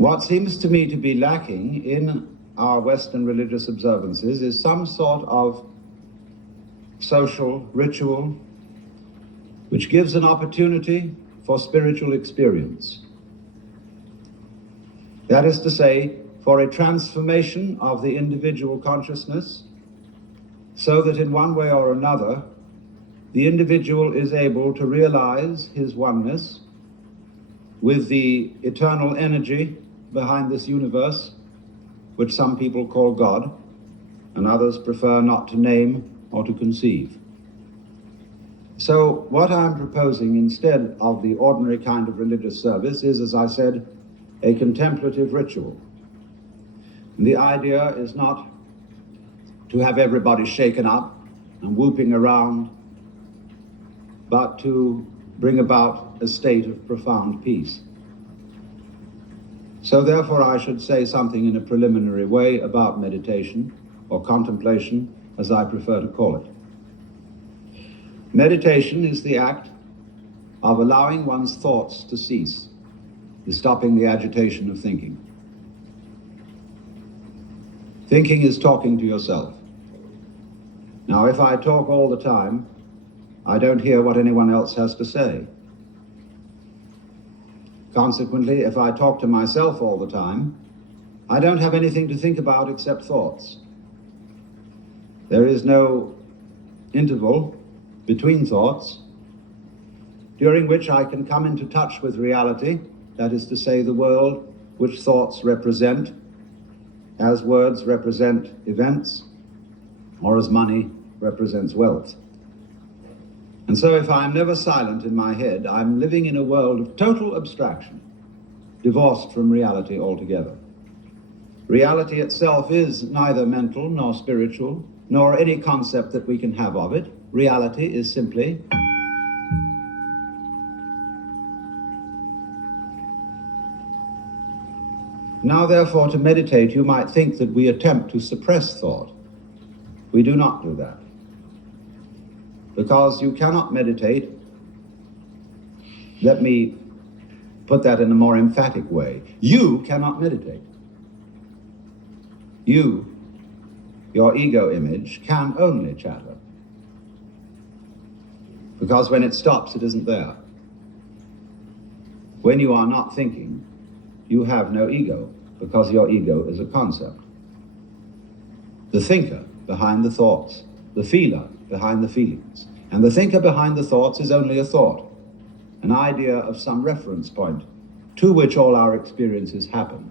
What seems to me to be lacking in our Western religious observances is some sort of social ritual which gives an opportunity for spiritual experience. That is to say, for a transformation of the individual consciousness, so that in one way or another, the individual is able to realize his oneness with the eternal energy behind this universe, which some people call God, and others prefer not to name or to conceive. So what I'm proposing instead of the ordinary kind of religious service is, as I said, a contemplative ritual. And the idea is not to have everybody shaken up and whooping around, but to bring about a state of profound peace. So therefore I should say something in a preliminary way about meditation, or contemplation, as I prefer to call it. Meditation is the act of allowing one's thoughts to cease, is stopping the agitation of thinking. Thinking is talking to yourself. Now, if I talk all the time, I don't hear what anyone else has to say. Consequently, if I talk to myself all the time, I don't have anything to think about except thoughts. There is no interval between thoughts during which I can come into touch with reality, that is to say, the world which thoughts represent, as words represent events, or as money represents wealth. And so if I'm never silent in my head, I'm living in a world of total abstraction, divorced from reality altogether. Reality itself is neither mental nor spiritual, nor any concept that we can have of it. Reality is simply Now, therefore, to meditate, you might think that we attempt to suppress thought. We do not do that. Because you cannot meditate, let me put that in a more emphatic way. You cannot meditate. You, your ego image, can only chatter. Because when it stops, it isn't there. When you are not thinking, you have no ego, because your ego is a concept. The thinker behind the thoughts, the feeler behind the feelings, and the thinker behind the thoughts is only a thought, an idea of some reference point to which all our experiences happen.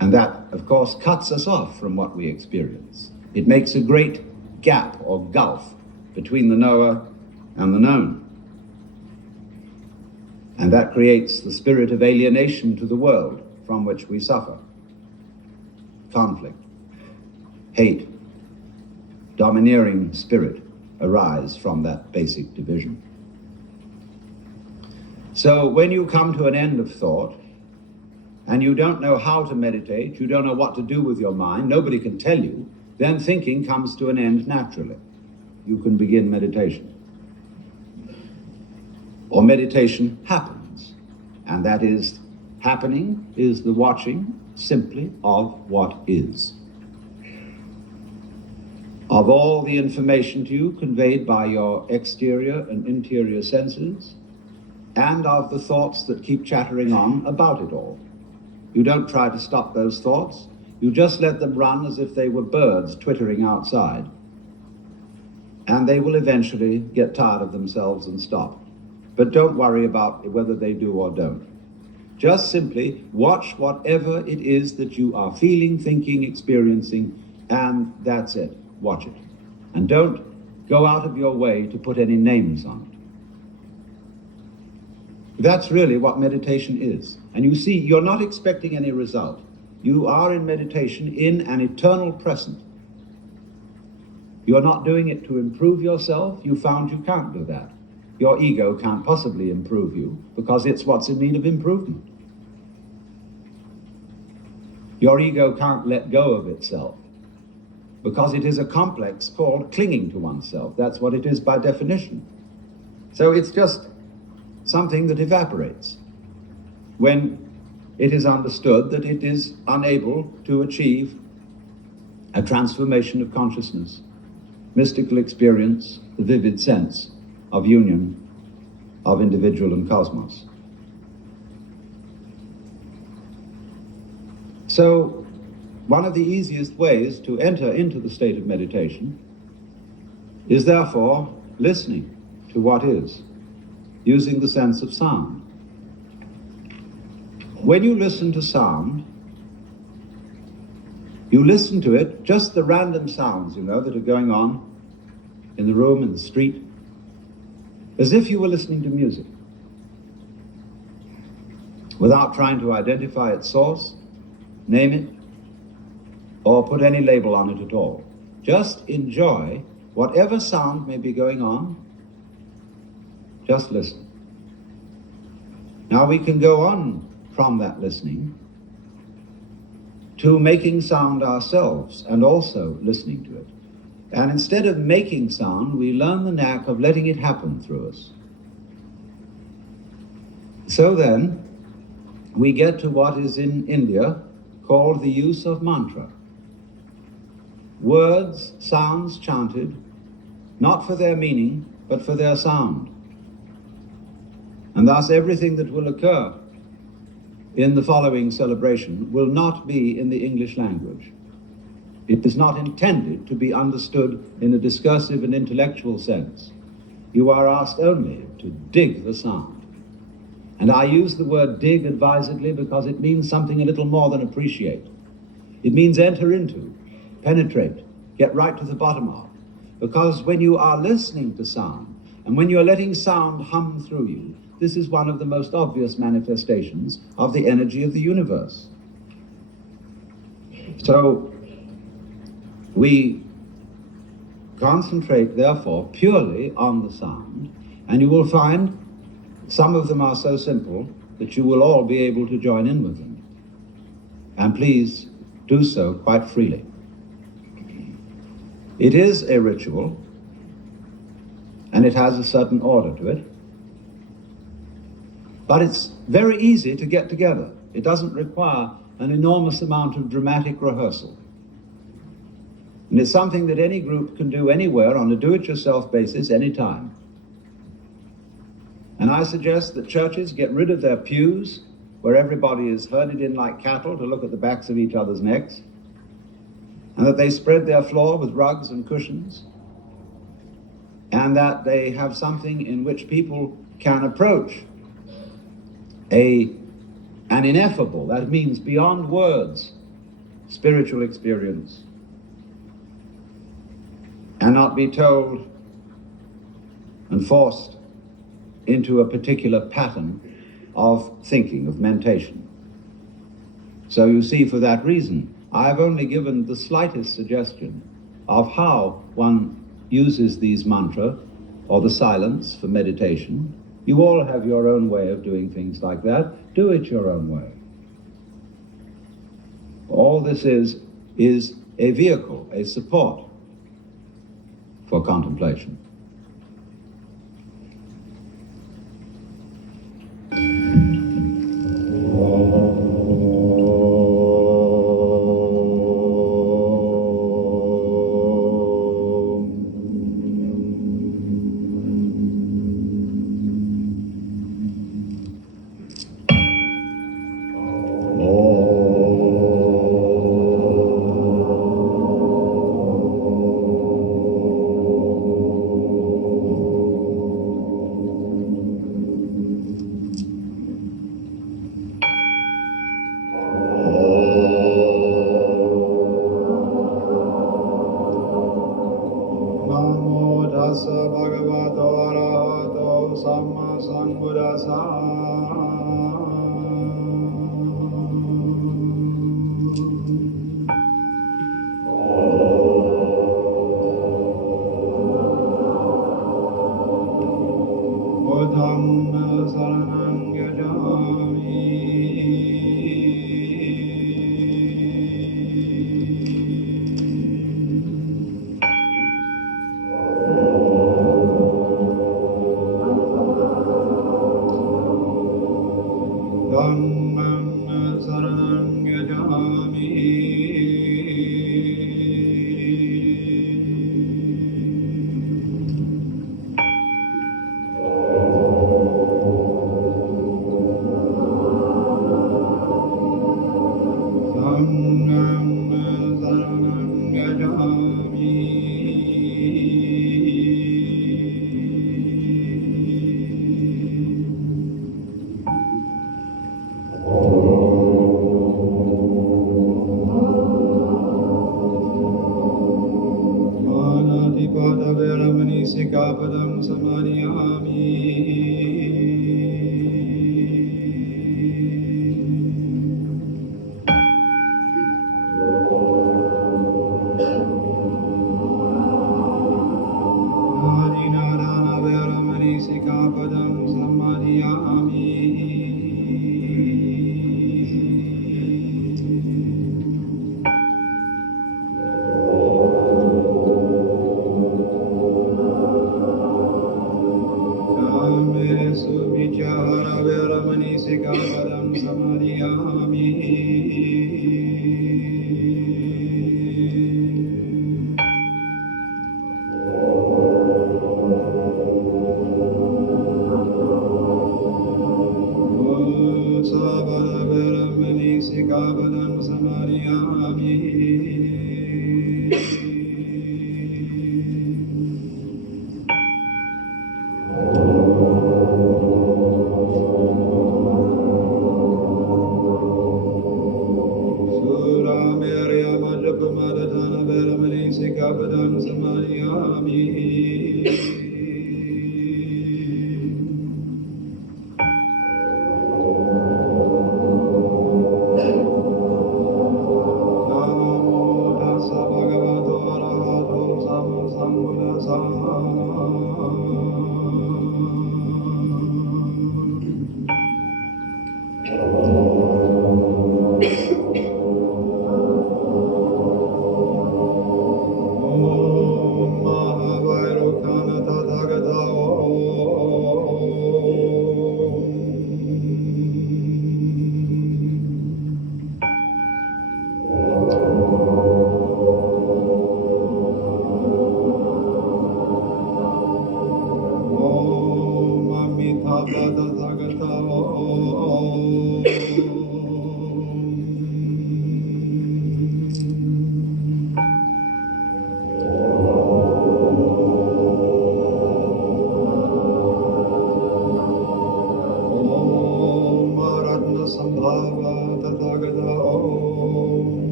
And that, of course, cuts us off from what we experience. It makes a great gap or gulf between the knower and the known. And that creates the spirit of alienation to the world from which we suffer. Conflict, hate, domineering spirit arise from that basic division. So when you come to an end of thought, and you don't know how to meditate, you don't know what to do with your mind, nobody can tell you, then thinking comes to an end naturally. You can begin meditation. Or meditation happens, and that is, happening is the watching simply of what is. Of all the information to you conveyed by your exterior and interior senses, and of the thoughts that keep chattering on about it all. You don't try to stop those thoughts, you just let them run as if they were birds twittering outside. And they will eventually get tired of themselves and stop. But don't worry about whether they do or don't. Just simply watch whatever it is that you are feeling, thinking, experiencing, and that's it. Watch it. And don't go out of your way to put any names on it. That's really what meditation is. And you see, you're not expecting any result. You are in meditation in an eternal present. You're not doing it to improve yourself. You found you can't do that. Your ego can't possibly improve you because it's what's in need of improvement. Your ego can't let go of itself because it is a complex called clinging to oneself. That's what it is by definition. So it's just something that evaporates. when it is understood that it is unable to achieve a transformation of consciousness, mystical experience, the vivid sense of union of individual and cosmos. So, one of the easiest ways to enter into the state of meditation is therefore listening to what is, using the sense of sound. When you listen to sound, you listen to it, just the random sounds, that are going on in the room, in the street, as if you were listening to music, without trying to identify its source, name it, or put any label on it at all. Just enjoy whatever sound may be going on. Just listen. Now we can go on from that listening to making sound ourselves and also listening to it. And instead of making sound, we learn the knack of letting it happen through us. So then, we get to what is in India called the use of mantra. Words, sounds chanted, not for their meaning, but for their sound. And thus everything that will occur in the following celebration will not be in the English language. It is not intended to be understood in a discursive and intellectual sense. You are asked only to dig the sound. And I use the word dig advisedly because it means something a little more than appreciate. It means enter into, penetrate, get right to the bottom of. Because when you are listening to sound, and when you are letting sound hum through you, this is one of the most obvious manifestations of the energy of the universe. So, we concentrate, therefore, purely on the sound, and you will find some of them are so simple that you will all be able to join in with them. And please do so quite freely. It is a ritual, and it has a certain order to it. But it's very easy to get together. It doesn't require an enormous amount of dramatic rehearsal. And it's something that any group can do anywhere on a do-it-yourself basis, anytime. And I suggest that churches get rid of their pews, where everybody is herded in like cattle to look at the backs of each other's necks, and that they spread their floor with rugs and cushions, and that they have something in which people can approach an ineffable, that means beyond words, spiritual experience, and not be told and forced into a particular pattern of thinking, of mentation. So you see, for that reason, I've only given the slightest suggestion of how one uses these mantra or the silence for meditation. You all have your own way of doing things like that. Do it your own way. All this is a vehicle, a support for contemplation. Dhammam saranam gacchami. Dhammam saranam gacchami. Pada veramani sikapadam samadhiyami. Adinadana veramani sikapadam samadhiyami. Vichara veramani sikapadam samadhiyami. Sabala veramani sikapadam samadhiyami. Japamadana veramani sikapadam samadhiyami. Namo tassa bhagavato arahato sammasambuddhassa.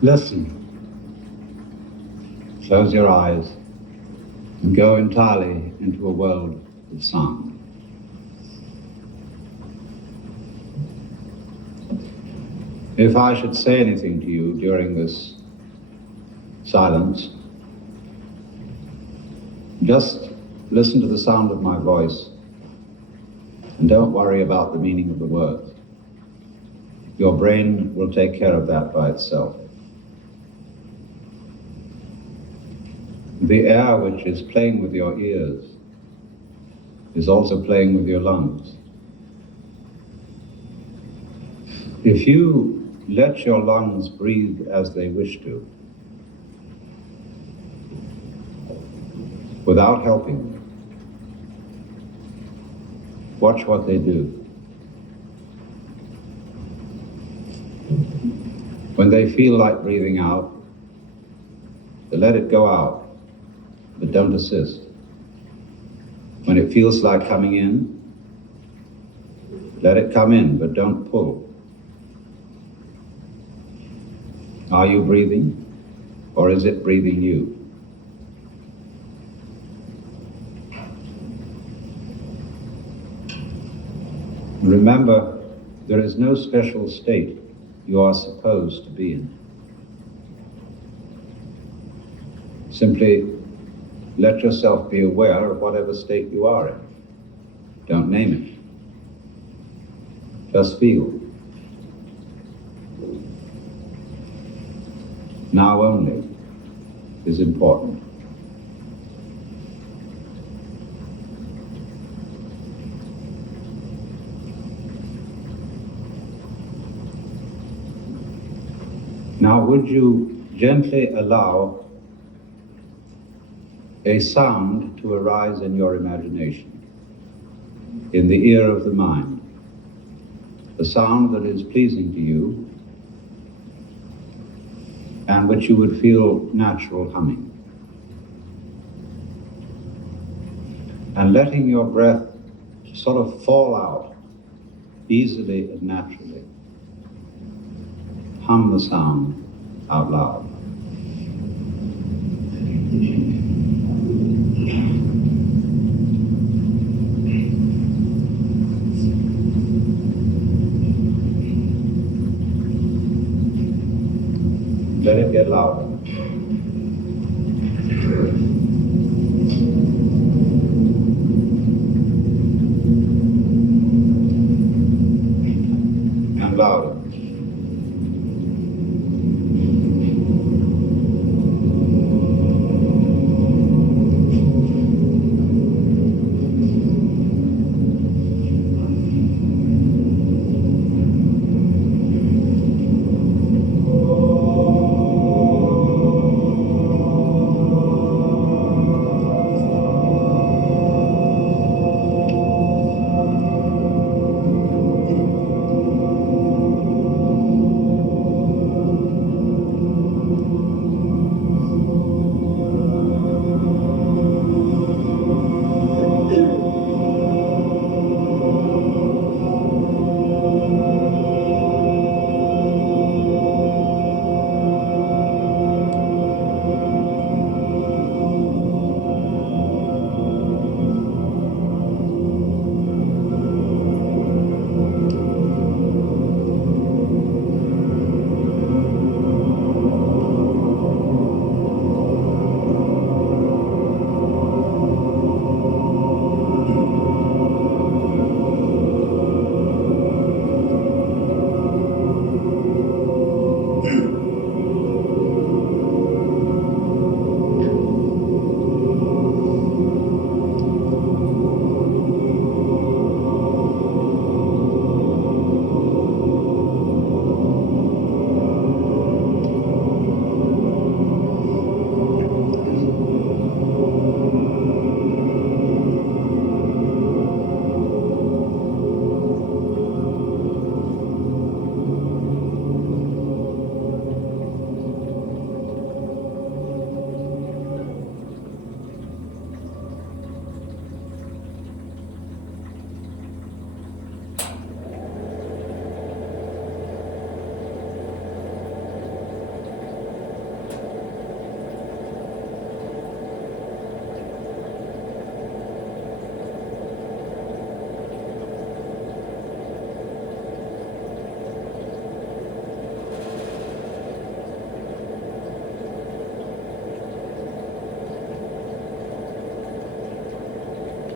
Listen. Close your eyes and go entirely into a world of sound. If I should say anything to you during this silence, just listen to the sound of my voice and don't worry about the meaning of the words. Your brain will take care of that by itself. The air which is playing with your ears is also playing with your lungs. If you let your lungs breathe as they wish to, without helping them, watch what they do. When they feel like breathing out, they let it go out, but don't assist. When it feels like coming in, let it come in, but don't pull. Are you breathing, or is it breathing you? Remember, there is no special state you are supposed to be in. Simply let yourself be aware of whatever state you are in. Don't name it. Just feel. Now only is important. Now would you gently allow a sound to arise in your imagination, in the ear of the mind, a sound that is pleasing to you and which you would feel natural humming. And letting your breath sort of fall out easily and naturally. Hum the sound out loud. Let it get louder. And louder.